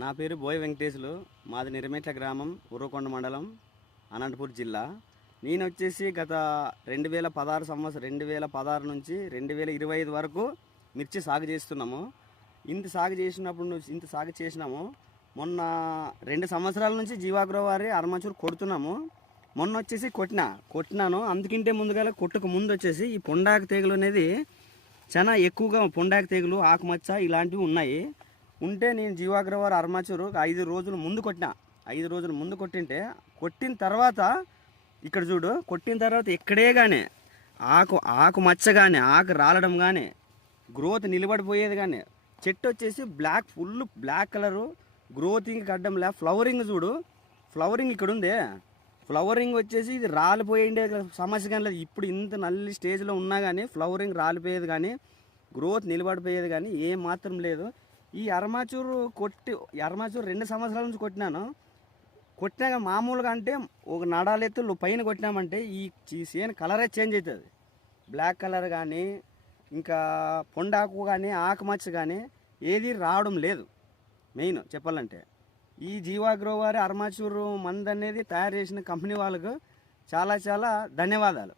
నా పేరు బోయ వెంకటేశులు. మాది నిరమెట్ల గ్రామం, ఉర్వకొండ మండలం, అనంతపూర్ జిల్లా. నేను వచ్చేసి గత 2016 నుంచి 2025 వరకు మిర్చి సాగు చేస్తున్నాము. ఇంత సాగు చేసినాము. మొన్న 2 సంవత్సరాల నుంచి జీవాగ్రో వారి అర్మాచూర్ కొడుతున్నాము. మొన్న వచ్చేసి కొట్టినాను. అందుకంటే ముందుగా కొట్టుకు ముందు వచ్చేసి ఈ పొండాకు తెగులు అనేది చాలా ఎక్కువగా, పొండాకు తెగులు, ఆకుమచ్చ ఇలాంటివి ఉన్నాయి. ఉంటే నేను జీవాగ్రో వారి అర్మాచూరు 5 రోజుల ముందు కొట్టిన. 5 రోజుల ముందు కొట్టిన తర్వాత ఇక్కడ చూడు, కొట్టిన తర్వాత ఎక్కడే కానీ ఆకు మచ్చ కానీ, ఆకు రాలడం కానీ, గ్రోత్ నిలబడిపోయేది కానీ, చెట్టు వచ్చేసి ఫుల్ బ్లాక్ కలరు, గ్రోతింగ్ గడ్డంలే. ఫ్లవరింగ్ చూడు, ఫ్లవరింగ్ ఇక్కడ ఉంది. ఫ్లవరింగ్ వచ్చేసి ఇది రాలిపోయిండే సమస్య కానీ లేదు. ఇప్పుడు ఇంత నల్లి స్టేజ్లో ఉన్నా కానీ ఫ్లవరింగ్ రాలిపోయేది కానీ, గ్రోత్ నిలబడిపోయేది కానీ ఏం మాత్రం లేదు. ఈ అర్మాచూరు 2 సంవత్సరాల నుంచి కొట్టినాక మామూలుగా అంటే ఒక నడాలెత్తులు పైన కొట్టినామంటే ఈ సేను కలరే చేంజ్ అవుతుంది. బ్లాక్ కలర్ కానీ, ఇంకా పొండాకు కానీ, ఆకుమచ్చ కానీ ఏది రావడం లేదు. మెయిన్ చెప్పాలంటే ఈ జీవాగ్రో వారి అర్మాచూరు మందు అనేది తయారు చేసిన కంపెనీ వాళ్ళకు చాలా ధన్యవాదాలు.